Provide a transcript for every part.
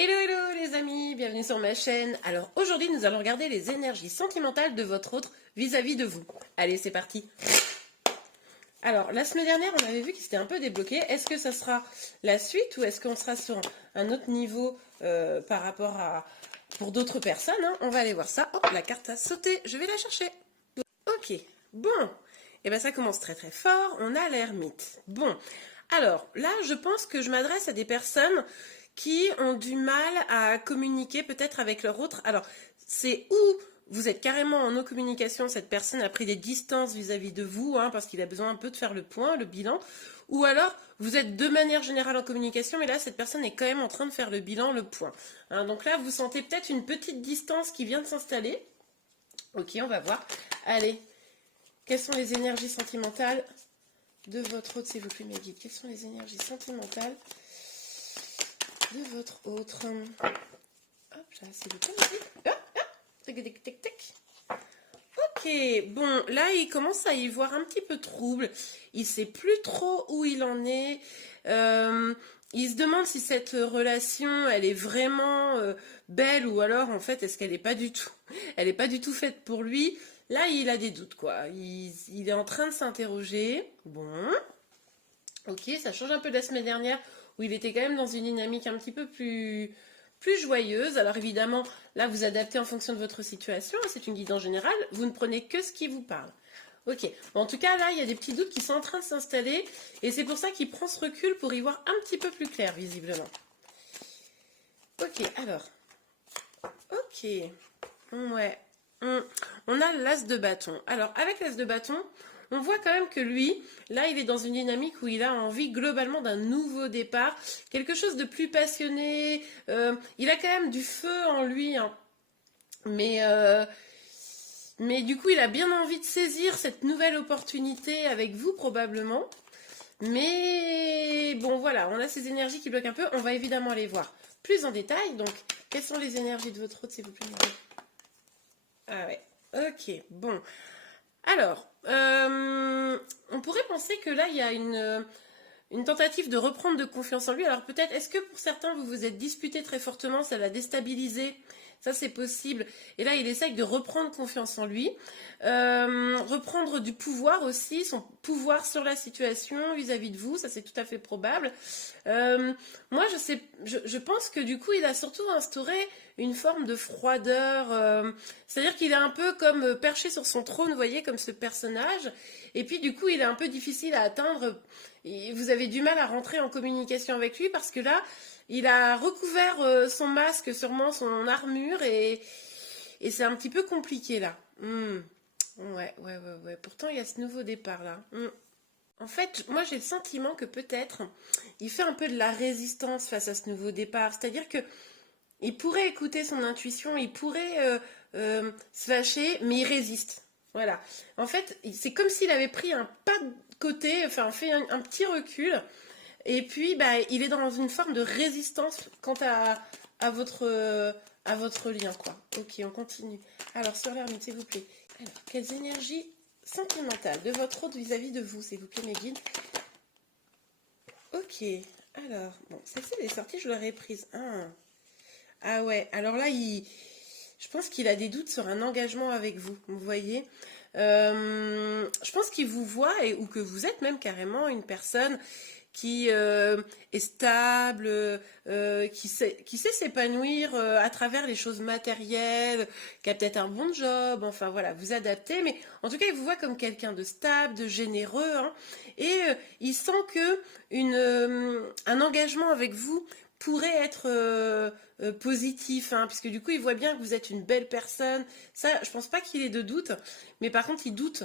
Hello hello les amis, bienvenue sur ma chaîne. Alors aujourd'hui nous allons regarder les énergies sentimentales de votre autre vis-à-vis de vous. Allez c'est parti. Alors la semaine dernière on avait vu qu'il s'était un peu débloqué. Est-ce que ça sera la suite ou est-ce qu'on sera sur un autre niveau par rapport à pour d'autres personnes hein. On va aller voir ça. Oh la carte a sauté, je vais la chercher. Ok, bon. Et bien ça commence très très fort, on a l'ermite. Bon, alors là je pense que je m'adresse à des personnes qui ont du mal à communiquer peut-être avec leur autre. Alors, c'est où vous êtes carrément en non-communication, cette personne a pris des distances vis-à-vis de vous, hein, parce qu'il a besoin un peu de faire le point, le bilan, ou alors vous êtes de manière générale en communication, mais là, cette personne est quand même en train de faire le bilan, le point. Hein, donc là, vous sentez peut-être une petite distance qui vient de s'installer. Ok, on va voir. Allez, quelles sont les énergies sentimentales de votre autre, s'il vous plaît, mes guides? Quelles sont les énergies sentimentales de votre autre? Hop, j'ai assez de temps ici. Tic, tic, tic. Ok, bon, là, il commence à y voir un petit peu trouble. Il sait plus trop où il en est. Il se demande si cette relation, elle est vraiment belle ou alors, en fait, est-ce qu'elle n'est pas du tout. Elle n'est pas du tout faite pour lui. Là, il a des doutes, quoi. Il est en train de s'interroger. Bon. Ok, ça change un peu de la semaine dernière où il était quand même dans une dynamique un petit peu plus joyeuse. Alors évidemment, là, vous adaptez en fonction de votre situation. C'est une guidance générale. Vous ne prenez que ce qui vous parle. Ok. Bon, en tout cas, là, il y a des petits doutes qui sont en train de s'installer. Et c'est pour ça qu'il prend ce recul pour y voir un petit peu plus clair, visiblement. Ok, alors. Ok. Ouais. On a l'as de bâton. Alors, avec l'as de bâton, on voit quand même que lui, là, il est dans une dynamique où il a envie globalement d'un nouveau départ, quelque chose de plus passionné. Il a quand même du feu en lui, hein. Mais du coup, il a bien envie de saisir cette nouvelle opportunité avec vous, probablement. Mais bon, voilà, on a ces énergies qui bloquent un peu. On va évidemment les voir plus en détail. Donc, quelles sont les énergies de votre autre, s'il vous plaît? Ah ouais, ok, bon. Alors, on pourrait penser que là, il y a une tentative de reprendre de confiance en lui. Alors peut-être, est-ce que pour certains, vous vous êtes disputé très fortement, ça l'a déstabilisé? Ça, c'est possible. Et là, il essaye de reprendre confiance en lui. Reprendre du pouvoir aussi, son pouvoir sur la situation vis-à-vis de vous, ça c'est tout à fait probable. Moi, je pense que du coup, il a surtout instauré une forme de froideur. C'est-à-dire qu'il est un peu comme perché sur son trône, vous voyez, comme ce personnage. Et puis, du coup, il est un peu difficile à atteindre. Et vous avez du mal à rentrer en communication avec lui parce que là, il a recouvert son masque, sûrement son armure, et c'est un petit peu compliqué là. Ouais. Pourtant, il y a ce nouveau départ là. En fait, moi j'ai le sentiment que peut-être il fait un peu de la résistance face à ce nouveau départ. C'est-à-dire que il pourrait écouter son intuition, il pourrait se fâcher, mais il résiste. Voilà. En fait, c'est comme s'il avait pris un pas de côté, enfin fait un petit recul. Et puis, bah, il est dans une forme de résistance quant à votre lien, quoi. Ok, on continue. Alors, sur l'ermite, s'il vous plaît. Alors, quelles énergies sentimentales de votre autre vis-à-vis de vous, s'il vous plaît, mes guides? Ok, alors, bon, celle-ci, elle est sortie, je l'aurais prise. Ah ouais, alors là, je pense qu'il a des doutes sur un engagement avec vous, vous voyez. Je pense qu'il vous voit, ou que vous êtes même carrément une personne qui est stable, qui sait s'épanouir à travers les choses matérielles, qui a peut-être un bon job, enfin voilà, vous adaptez, mais en tout cas, il vous voit comme quelqu'un de stable, de généreux, hein, et il sent que un engagement avec vous pourrait être positif, hein, puisque du coup, il voit bien que vous êtes une belle personne. Ça, je pense pas qu'il ait de doute, mais par contre, il doute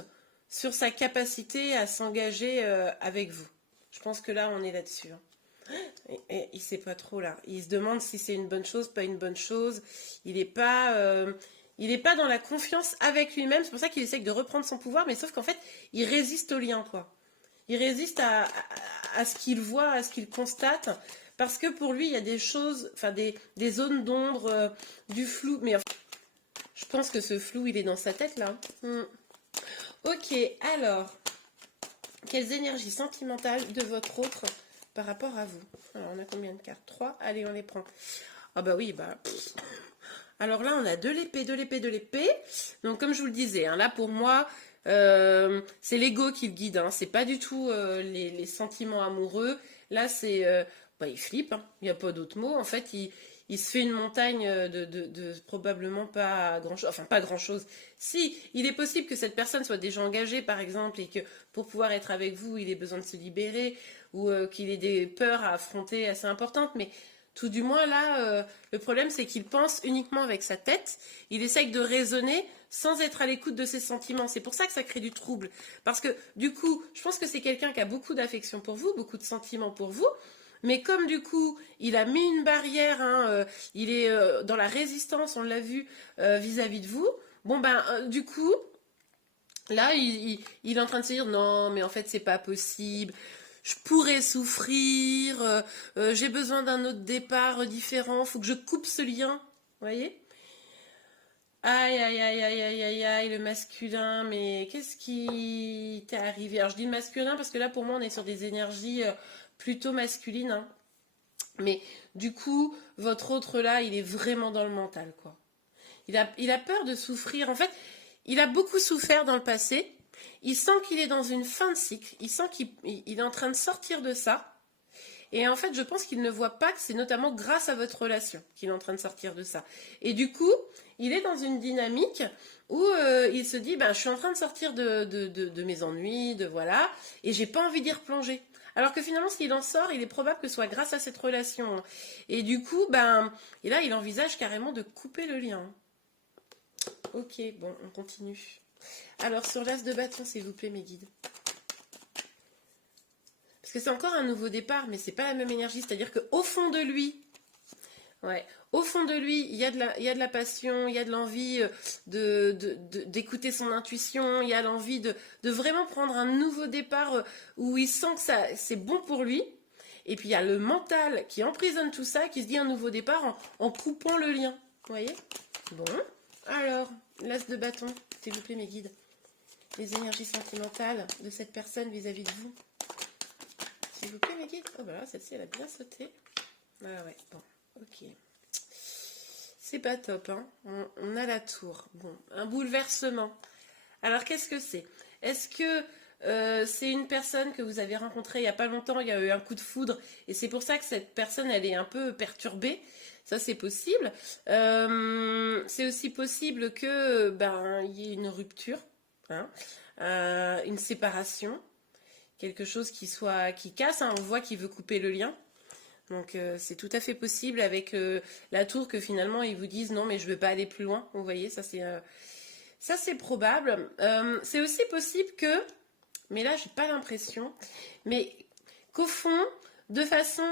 sur sa capacité à s'engager avec vous. Je pense que là, on est là-dessus. Hein. Et il sait pas trop là. Il se demande si c'est une bonne chose, pas une bonne chose. Il n'est pas dans la confiance avec lui-même. C'est pour ça qu'il essaye de reprendre son pouvoir, mais sauf qu'en fait, il résiste au lien, quoi. Il résiste à ce qu'il voit, à ce qu'il constate, parce que pour lui, il y a des choses, enfin des zones d'ombre, du flou. Mais enfin, je pense que ce flou, il est dans sa tête là. Ok, alors. Quelles énergies sentimentales de votre autre par rapport à vous? Alors, on a combien de cartes? 3. Allez, on les prend. Ah bah oui, bah... pff. Alors là, on a de l'épée, de l'épée, de l'épée. Donc comme je vous le disais, hein, là pour moi, c'est l'ego qui le guide. Hein, c'est pas du tout les sentiments amoureux. Là, c'est... bah, il flippe, hein, il n'y a pas d'autre mot. En fait, il se fait une montagne de probablement pas grand-chose. Enfin, pas grand-chose. Si, il est possible que cette personne soit déjà engagée, par exemple, et que pour pouvoir être avec vous, il ait besoin de se libérer, ou qu'il ait des peurs à affronter assez importantes, mais... Tout du moins, là, le problème, c'est qu'il pense uniquement avec sa tête. Il essaye de raisonner sans être à l'écoute de ses sentiments. C'est pour ça que ça crée du trouble. Parce que, du coup, je pense que c'est quelqu'un qui a beaucoup d'affection pour vous, beaucoup de sentiments pour vous. Mais comme, du coup, il a mis une barrière, hein, il est dans la résistance, on l'a vu, vis-à-vis de vous. Bon, ben, du coup, là, il est en train de se dire, non, mais en fait, c'est pas possible. Je pourrais souffrir, j'ai besoin d'un autre départ différent, faut que je coupe ce lien, vous voyez? Aïe, aïe, aïe, aïe, aïe, aïe, aïe, le masculin, mais qu'est-ce qui t'est arrivé? Alors je dis le masculin parce que là pour moi on est sur des énergies plutôt masculines, hein. Mais du coup, votre autre là, il est vraiment dans le mental, quoi. Il a peur de souffrir, en fait, il a beaucoup souffert dans le passé. Il sent qu'il est dans une fin de cycle. Il sent qu'il est en train de sortir de ça. Et en fait, je pense qu'il ne voit pas que c'est notamment grâce à votre relation qu'il est en train de sortir de ça. Et du coup, il est dans une dynamique où il se dit, ben, je suis en train de sortir de mes ennuis, de voilà, et j'ai pas envie d'y replonger. Alors que finalement, s'il en sort, il est probable que ce soit grâce à cette relation. Et du coup, ben, et là, il envisage carrément de couper le lien. Ok, bon, on continue. Alors, sur l'as de bâton, s'il vous plaît, mes guides. Parce que c'est encore un nouveau départ, mais c'est pas la même énergie. C'est-à-dire qu'au fond de lui, ouais, au fond de lui, il y a de la passion, il y a de l'envie d'écouter son intuition, il y a l'envie de vraiment prendre un nouveau départ où il sent que c'est bon pour lui. Et puis il y a le mental qui emprisonne tout ça, qui se dit un nouveau départ en coupant le lien. Vous voyez? Bon, alors, l'as de bâton, s'il vous plaît, mes guides. Les énergies sentimentales de cette personne vis-à-vis de vous. S'il vous plaît, mes guides. Oh, bah là, celle-ci, elle a bien sauté. Ah ouais, bon, ok. C'est pas top, hein. On a la tour. Bon, un bouleversement. Alors, qu'est-ce que c'est? Est-ce que c'est une personne que vous avez rencontrée il n'y a pas longtemps, il y a eu un coup de foudre, et c'est pour ça que cette personne, elle est un peu perturbée? Ça, c'est possible. C'est aussi possible que ben, il y ait une rupture, hein, une séparation, quelque chose qui casse, hein. On voit qu'il veut couper le lien. Donc c'est tout à fait possible avec la tour que finalement ils vous disent non mais je veux pas aller plus loin. Vous voyez, ça c'est probable. C'est aussi possible que, mais là j'ai pas l'impression, mais qu'au fond, de façon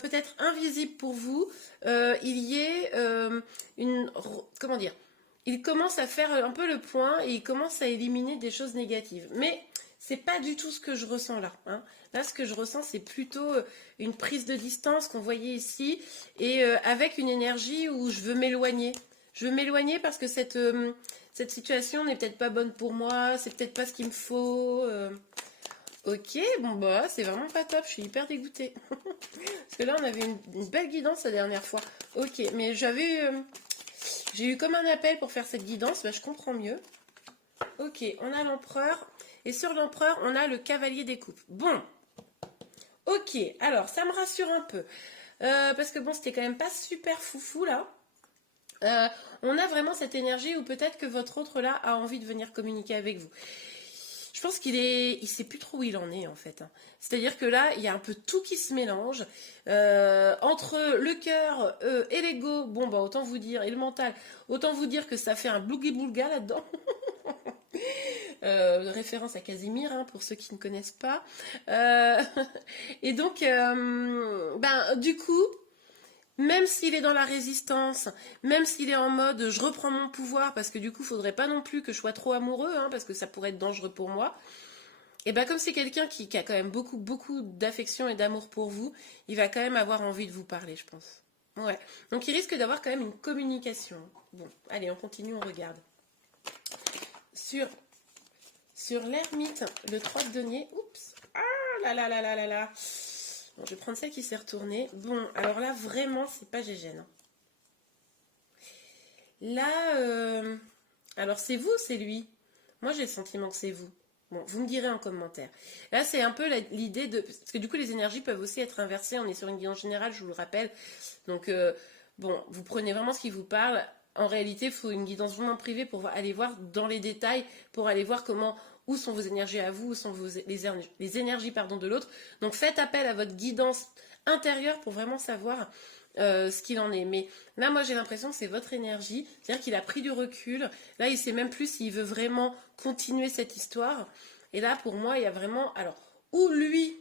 peut-être invisible pour vous, il y ait comment dire, il commence à faire un peu le point et il commence à éliminer des choses négatives. Mais c'est pas du tout ce que je ressens là, hein. Là, ce que je ressens, c'est plutôt une prise de distance qu'on voyait ici et avec une énergie où je veux m'éloigner. Je veux m'éloigner parce que cette situation n'est peut-être pas bonne pour moi, c'est peut-être pas ce qu'il me faut. Ok, bon bah c'est vraiment pas top, je suis hyper dégoûtée. Parce que là on avait une belle guidance la dernière fois. Ok, mais j'ai eu comme un appel pour faire cette guidance, bah, je comprends mieux. Ok, on a l'empereur, et sur l'empereur on a le cavalier des coupes. Bon, ok, alors ça me rassure un peu. Parce que bon, c'était quand même pas super foufou là. On a vraiment cette énergie où peut-être que votre autre là a envie de venir communiquer avec vous. Je pense il sait plus trop où il en est en fait, hein. C'est-à-dire que là, il y a un peu tout qui se mélange entre le cœur et l'ego. Bon bah autant vous dire, et le mental, autant vous dire que ça fait un blougi-boulga là-dedans. Référence à Casimir, hein, pour ceux qui ne connaissent pas. Et donc, ben du coup. Même s'il est dans la résistance, même s'il est en mode je reprends mon pouvoir, parce que du coup, il faudrait pas non plus que je sois trop amoureux, hein, parce que ça pourrait être dangereux pour moi. Et bien, comme c'est quelqu'un qui a quand même beaucoup, beaucoup d'affection et d'amour pour vous, il va quand même avoir envie de vous parler, je pense. Ouais. Donc, il risque d'avoir quand même une communication. Bon, allez, on continue, on regarde. Sur l'ermite, le 3 de denier. Oups. Ah là là là là là là. Bon, je vais prendre celle qui s'est retournée. Bon, alors là, vraiment, c'est pas gégène. Là, alors c'est vous, c'est lui. Moi, j'ai le sentiment que c'est vous. Bon, vous me direz en commentaire. Là, c'est un peu l'idée de... Parce que du coup, les énergies peuvent aussi être inversées. On est sur une guidance générale, je vous le rappelle. Donc, bon, vous prenez vraiment ce qui vous parle. En réalité, il faut une guidance vraiment privée pour aller voir dans les détails, pour aller voir comment, où sont vos énergies à vous, où sont les énergies pardon, de l'autre. Donc, faites appel à votre guidance intérieure pour vraiment savoir ce qu'il en est. Mais là, moi, j'ai l'impression que c'est votre énergie. C'est-à-dire qu'il a pris du recul. Là, il sait même plus s'il veut vraiment continuer cette histoire. Et là, pour moi, il y a vraiment... Alors, ou lui,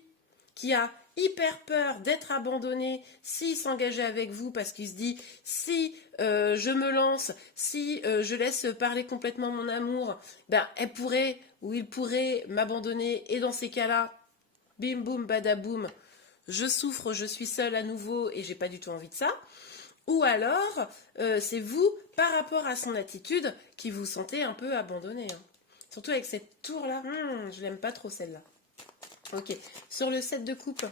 qui a hyper peur d'être abandonné s'il s'engageait avec vous parce qu'il se dit si je me lance, si je laisse parler complètement mon amour, ben elle pourrait ou il pourrait m'abandonner et dans ces cas-là, bim boum badaboum, je souffre, je suis seule à nouveau et j'ai pas du tout envie de ça. Ou alors, c'est vous, par rapport à son attitude, qui vous sentez un peu abandonné. Hein. Surtout avec cette tour-là, je l'aime pas trop celle-là. Ok, sur le 7 de coupe,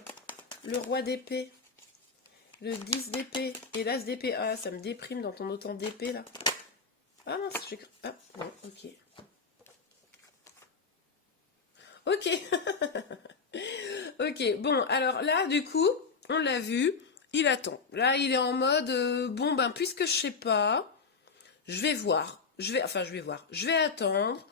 le roi d'épée, le 10 d'épée et l'as d'épée. Ah, ça me déprime dans ton autant d'épée là. Ah non, j'ai... Ah, non, ok. Ok. Ok, bon, alors là, du coup, on l'a vu, il attend. Là, il est en mode, bon, ben, puisque je sais pas, je vais voir. Je vais voir. Je vais attendre.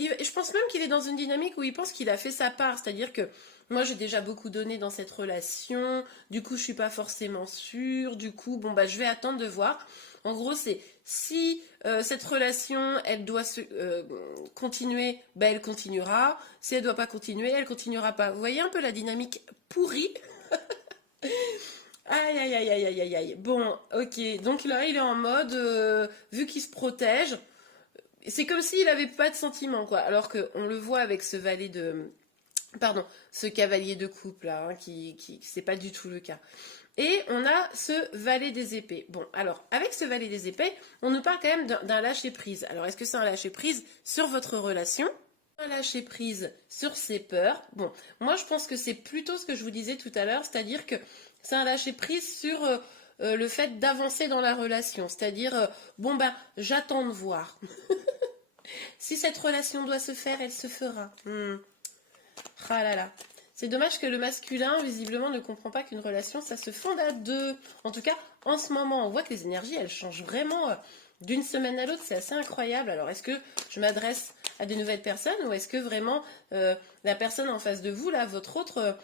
Je pense même qu'il est dans une dynamique où il pense qu'il a fait sa part. C'est-à-dire que moi, j'ai déjà beaucoup donné dans cette relation. Du coup, je suis pas forcément sûre. Du coup, bon, bah, je vais attendre de voir. En gros, c'est si cette relation, elle doit continuer, bah, elle continuera. Si elle doit pas continuer, elle continuera pas. Vous voyez un peu la dynamique pourrie. Aïe, aïe, aïe, aïe, aïe, aïe, aïe. Bon, ok. Donc là, il est en mode, vu qu'il se protège, c'est comme s'il n'avait pas de sentiments, quoi. Alors qu'on le voit avec ce valet de... Pardon, ce cavalier de coupe, là, hein, qui c'est pas du tout le cas. Et on a ce valet des épées. Bon, alors, avec ce valet des épées, on nous parle quand même d'un lâcher-prise. Alors, est-ce que c'est un lâcher-prise sur votre relation? Un lâcher-prise sur ses peurs? Bon, moi, je pense que c'est plutôt ce que je vous disais tout à l'heure, c'est-à-dire que c'est un lâcher-prise sur... le fait d'avancer dans la relation, c'est-à-dire, bon ben, j'attends de voir. Si cette relation doit se faire, elle se fera. Ah là là. C'est dommage que le masculin, visiblement, ne comprend pas qu'une relation, ça se fonde à deux. En tout cas, en ce moment, on voit que les énergies, elles changent vraiment d'une semaine à l'autre. C'est assez incroyable. Alors, est-ce que je m'adresse à des nouvelles personnes ou est-ce que vraiment la personne en face de vous, là, votre autre,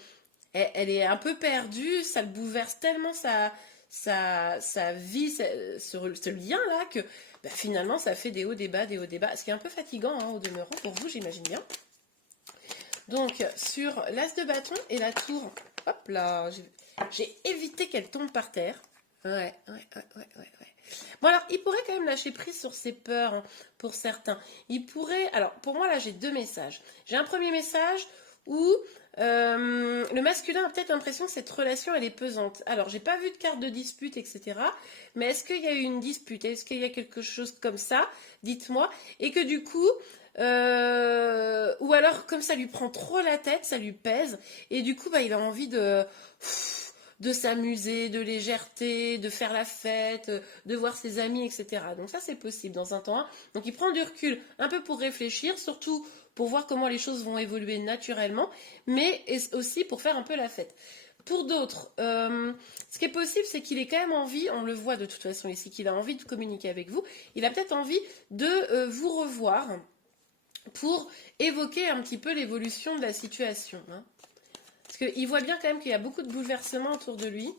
elle est un peu perdue, ça le bouleverse tellement sa vie, ce lien-là, que bah, finalement, ça fait des hauts, des bas, des hauts, des bas. Ce qui est un peu fatigant, hein, au demeurant, pour vous, j'imagine bien. Donc, sur l'as de bâton et la tour, hop là, j'ai évité qu'elle tombe par terre. Ouais. Bon, alors, il pourrait quand même lâcher prise sur ses peurs, hein, pour certains. Il pourrait... Alors, pour moi, là, j'ai deux messages. J'ai un premier message où le masculin a peut-être l'impression que cette relation, elle est pesante. Alors, j'ai pas vu de carte de dispute, etc. Mais est-ce qu'il y a eu une dispute? Est-ce qu'il y a quelque chose comme ça? Dites-moi. Et que du coup... ou alors, comme ça lui prend trop la tête, ça lui pèse. Et du coup, bah, il a envie de s'amuser, de légèreté, de faire la fête, de voir ses amis, etc. Donc ça, c'est possible dans un temps 1. Donc il prend du recul un peu pour réfléchir, surtout pour voir comment les choses vont évoluer naturellement, mais aussi pour faire un peu la fête. Pour d'autres, ce qui est possible, c'est qu'il ait quand même envie, on le voit de toute façon ici, qu'il a envie de communiquer avec vous, il a peut-être envie de vous revoir pour évoquer un petit peu l'évolution de la situation. Hein. Parce qu'il voit bien quand même qu'il y a beaucoup de bouleversements autour de lui.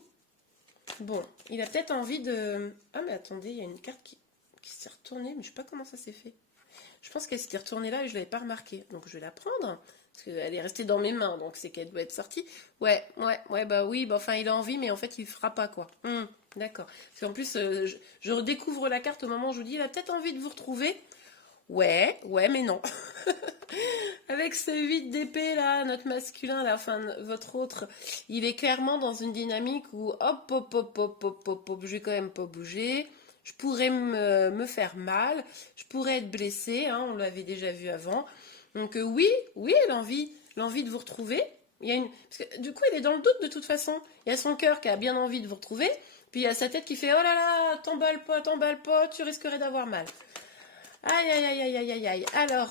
Bon, il a peut-être envie de... Ah mais attendez, il y a une carte qui s'est retournée, mais je ne sais pas comment ça s'est fait. Je pense qu'elle s'était retournée là et je ne l'avais pas remarqué. Donc je vais la prendre, parce qu'elle est restée dans mes mains, donc c'est qu'elle doit être sortie. Ouais, bah oui, bah, enfin il a envie, mais en fait il ne fera pas quoi. D'accord. Parce qu'en plus, je redécouvre la carte au moment où je vous dis, il a peut-être envie de vous retrouver. Ouais, mais non. Avec ce 8 d'épée là, notre masculin, là, enfin votre autre, il est clairement dans une dynamique où hop, je vais quand même pas bouger. Je pourrais me faire mal, je pourrais être blessée, hein, on l'avait déjà vu avant. Donc oui, l'envie de vous retrouver. Parce que, du coup, il est dans le doute de toute façon. Il y a son cœur qui a bien envie de vous retrouver, Puis il y a sa tête qui fait, oh là là, t'emballe pas, tu risquerais d'avoir mal. Aïe, aïe, aïe, aïe, aïe, aïe, aïe. Alors,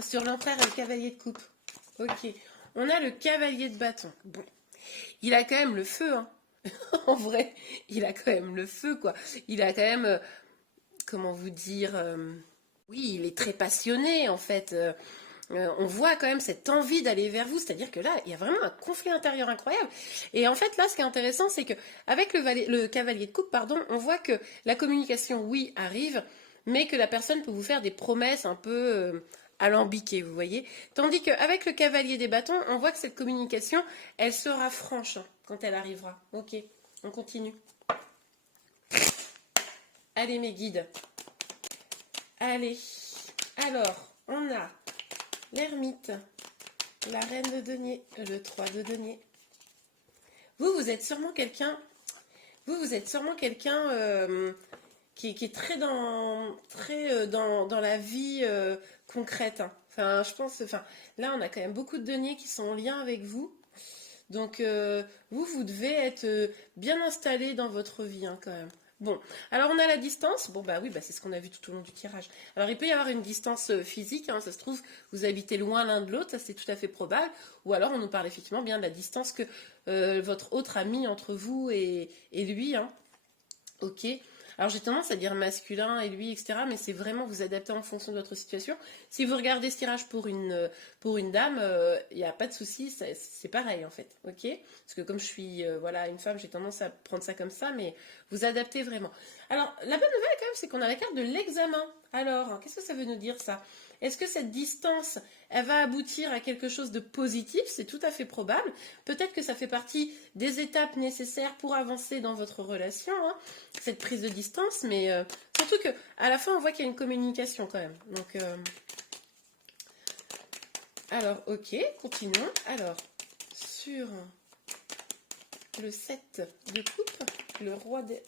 sur l'empereur et le cavalier de coupe. Ok. On a le cavalier de bâton. Bon. Il a quand même le feu, hein. En vrai, il a quand même le feu, quoi. Il a quand même, comment vous dire, oui, il est très passionné, en fait. On voit quand même cette envie d'aller vers vous, c'est-à-dire que là, il y a vraiment un conflit intérieur incroyable. Et en fait, là, ce qui est intéressant, c'est que avec le cavalier de coupe, pardon, on voit que la communication, oui, arrive, mais que la personne peut vous faire des promesses un peu alambiquées, vous voyez. Tandis qu'avec le cavalier des bâtons, on voit que cette communication, elle sera franche quand elle arrivera. Ok, on continue. Allez, mes guides. Allez. Alors, on a l'ermite, la reine de denier, le 3 de denier. Vous êtes sûrement quelqu'un, qui est très dans la vie concrète, hein. Enfin, je pense, enfin, là, on a quand même beaucoup de deniers qui sont en lien avec vous. Donc, vous devez être bien installé dans votre vie, hein, quand même. Bon, alors on a la distance. Bon, bah oui, bah c'est ce qu'on a vu tout au long du tirage. Alors, il peut y avoir une distance physique, hein, ça se trouve, vous habitez loin l'un de l'autre, ça c'est tout à fait probable. Ou alors, on nous parle effectivement bien de la distance que votre autre a mis entre vous et lui, hein. Ok. Alors j'ai tendance à dire masculin et lui, etc. Mais c'est vraiment vous adapter en fonction de votre situation. Si vous regardez ce tirage pour une dame, il n'y a pas de souci, c'est pareil en fait. Ok. Parce que comme je suis voilà, une femme, j'ai tendance à prendre ça comme ça, mais vous adaptez vraiment. Alors la bonne nouvelle quand même, c'est qu'on a la carte de l'examen. Alors, qu'est-ce que ça veut nous dire ça? Est-ce que cette distance, elle va aboutir à quelque chose de positif? C'est tout à fait probable. Peut-être que ça fait partie des étapes nécessaires pour avancer dans votre relation, hein, cette prise de distance, mais surtout que à la fin, on voit qu'il y a une communication quand même. Donc, alors, ok, continuons. Alors, sur le 7 de coupe, le roi des...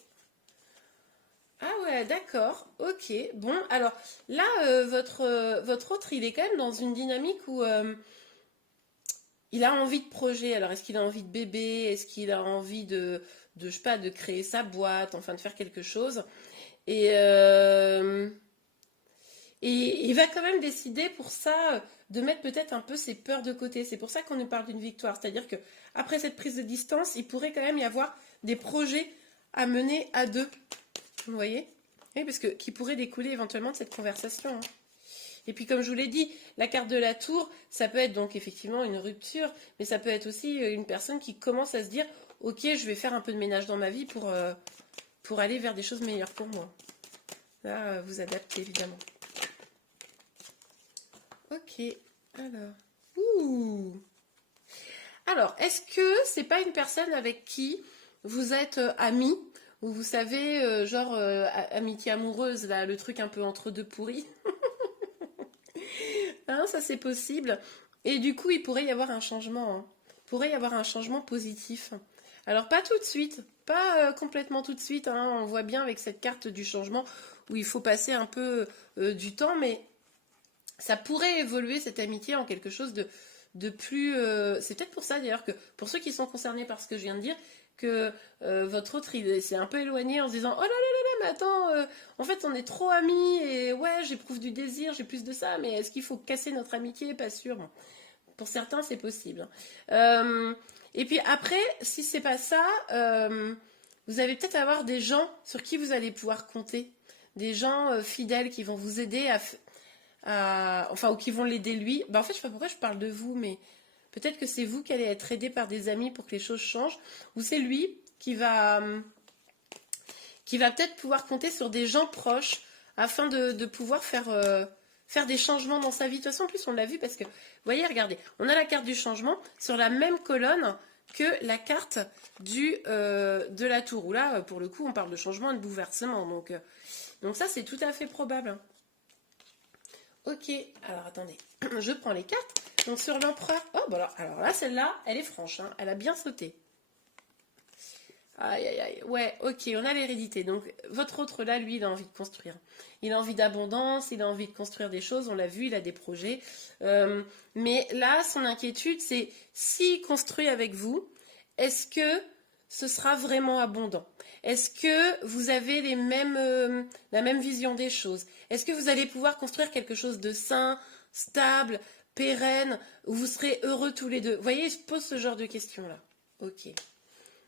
Ah ouais, d'accord, ok. Bon, alors là, votre autre, il est quand même dans une dynamique où il a envie de projet. Alors, est-ce qu'il a envie de bébé? Est-ce qu'il a envie je sais pas, de créer sa boîte, enfin de faire quelque chose? Et, il va quand même décider pour ça de mettre peut-être un peu ses peurs de côté. C'est pour ça qu'on nous parle d'une victoire. C'est-à-dire que après cette prise de distance, il pourrait quand même y avoir des projets à mener à deux. Vous voyez? Oui, parce que qui pourrait découler éventuellement de cette conversation, hein. Et puis comme je vous l'ai dit, la carte de la tour, ça peut être donc effectivement une rupture, mais ça peut être aussi une personne qui commence à se dire, ok, je vais faire un peu de ménage dans ma vie pour aller vers des choses meilleures pour moi. Là, vous adaptez évidemment. Ok, alors. Ouh. Alors, est-ce que c'est pas une personne avec qui vous êtes amis? Ou vous savez, genre amitié amoureuse, là, le truc un peu entre deux pourris. Hein, ça c'est possible. Et du coup, il pourrait y avoir un changement, hein. Il pourrait y avoir un changement positif. Alors, pas tout de suite, pas complètement tout de suite, hein. On voit bien avec cette carte du changement où il faut passer un peu du temps, mais ça pourrait évoluer cette amitié en quelque chose de plus... c'est peut-être pour ça d'ailleurs que, pour ceux qui sont concernés par ce que je viens de dire, que votre autre, il s'est un peu éloigné en se disant, oh là là là là, mais attends, en fait on est trop amis, et ouais, j'éprouve du désir, j'ai plus de ça, mais est-ce qu'il faut casser notre amitié? Pas sûr. Bon, pour certains, c'est possible. Et puis après, si c'est pas ça, vous allez peut-être avoir des gens sur qui vous allez pouvoir compter. Des gens fidèles qui vont vous aider enfin, ou qui vont l'aider lui. Ben, en fait, je sais pas pourquoi je parle de vous, mais peut-être que c'est vous qui allez être aidé par des amis pour que les choses changent, ou c'est lui qui va peut-être pouvoir compter sur des gens proches afin de pouvoir faire des changements dans sa vie. De toute façon, en plus, on l'a vu parce que, vous voyez, regardez, on a la carte du changement sur la même colonne que la carte de la tour, où là, pour le coup, on parle de changement et de bouleversement. Donc ça, c'est tout à fait probable. Ok, alors attendez, je prends les cartes. Donc sur l'empereur, oh bah alors là, celle-là, elle est franche, hein, elle a bien sauté. Aïe, aïe, aïe. Ouais, ok, on a l'hérédité. Donc, votre autre, là, lui, il a envie de construire. Il a envie d'abondance, il a envie de construire des choses, on l'a vu, il a des projets. Mais là, son inquiétude, c'est s'il construit avec vous, est-ce que ce sera vraiment abondant? Est-ce que vous avez la même vision des choses? Est-ce que vous allez pouvoir construire quelque chose de sain, stable, pérenne, où vous serez heureux tous les deux? Vous voyez, je pose ce genre de questions-là. Ok.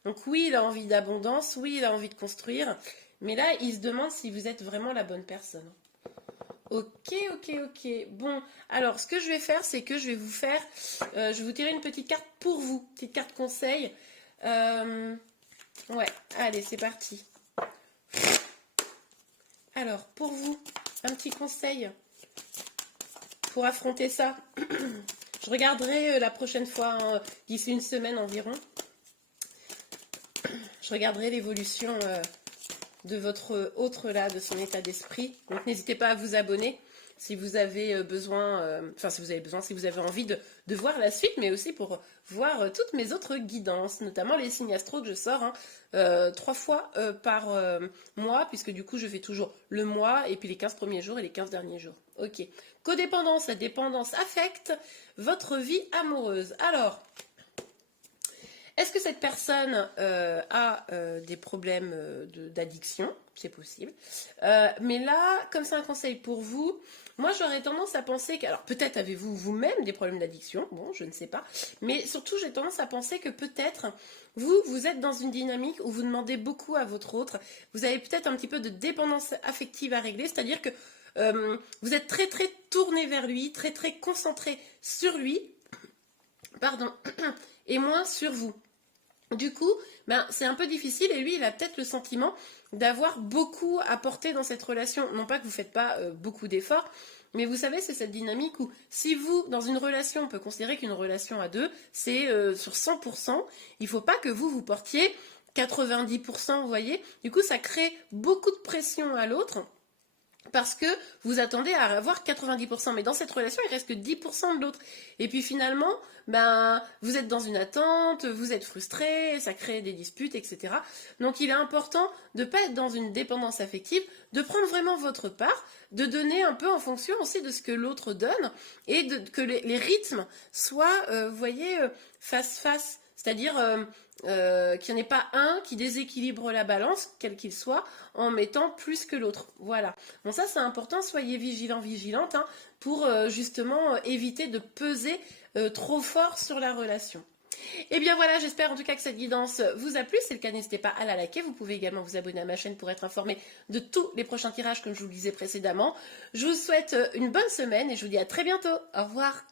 Donc oui, il a envie d'abondance, oui, il a envie de construire, mais là, il se demande si vous êtes vraiment la bonne personne. Ok, ok, ok. Bon, alors ce que je vais faire, c'est que je vais vous tirer une petite carte pour vous, petite carte conseil. Ouais, allez, c'est parti. Alors, pour vous, un petit conseil pour affronter ça. Je regarderai la prochaine fois, hein, d'ici une semaine environ. Je regarderai l'évolution de votre autre là, de son état d'esprit. Donc n'hésitez pas à vous abonner si vous avez besoin, si vous avez envie de voir la suite, mais aussi pour voir toutes mes autres guidances, notamment les signes astro que je sors 3 fois par mois, puisque du coup je fais toujours le mois, et puis les 15 premiers jours et les 15 derniers jours. Ok. Codépendance, la dépendance affecte votre vie amoureuse. Alors, est-ce que cette personne a des problèmes d'addiction? C'est possible. Mais là, comme c'est un conseil pour vous, moi j'aurais tendance à penser que... Alors peut-être avez-vous vous-même des problèmes d'addiction, bon, je ne sais pas. Mais surtout, j'ai tendance à penser que peut-être vous êtes dans une dynamique où vous demandez beaucoup à votre autre. Vous avez peut-être un petit peu de dépendance affective à régler, c'est-à-dire que vous êtes très très tourné vers lui, très très concentré sur lui, pardon, et moins sur vous. Du coup, c'est un peu difficile et lui, il a peut-être le sentiment d'avoir beaucoup apporté dans cette relation. Non pas que vous ne faites pas beaucoup d'efforts, mais vous savez, c'est cette dynamique où si vous, dans une relation, on peut considérer qu'une relation à deux, c'est sur 100%, il ne faut pas que vous portiez 90%, vous voyez. Du coup, ça crée beaucoup de pression à l'autre. Parce que vous attendez à avoir 90%, mais dans cette relation, il reste que 10% de l'autre. Et puis finalement, vous êtes dans une attente, vous êtes frustré, ça crée des disputes, etc. Donc il est important de ne pas être dans une dépendance affective, de prendre vraiment votre part, de donner un peu en fonction aussi de ce que l'autre donne, et que les rythmes soient, vous voyez, face-face. C'est-à-dire qu'il n'y en ait pas un qui déséquilibre la balance, quel qu'il soit, en mettant plus que l'autre. Voilà. Bon, ça c'est important, soyez vigilants, vigilantes, pour justement éviter de peser trop fort sur la relation. Et bien voilà, j'espère en tout cas que cette guidance vous a plu. Si c'est le cas, n'hésitez pas à la liker. Vous pouvez également vous abonner à ma chaîne pour être informé de tous les prochains tirages comme je vous le disais précédemment. Je vous souhaite une bonne semaine et je vous dis à très bientôt. Au revoir.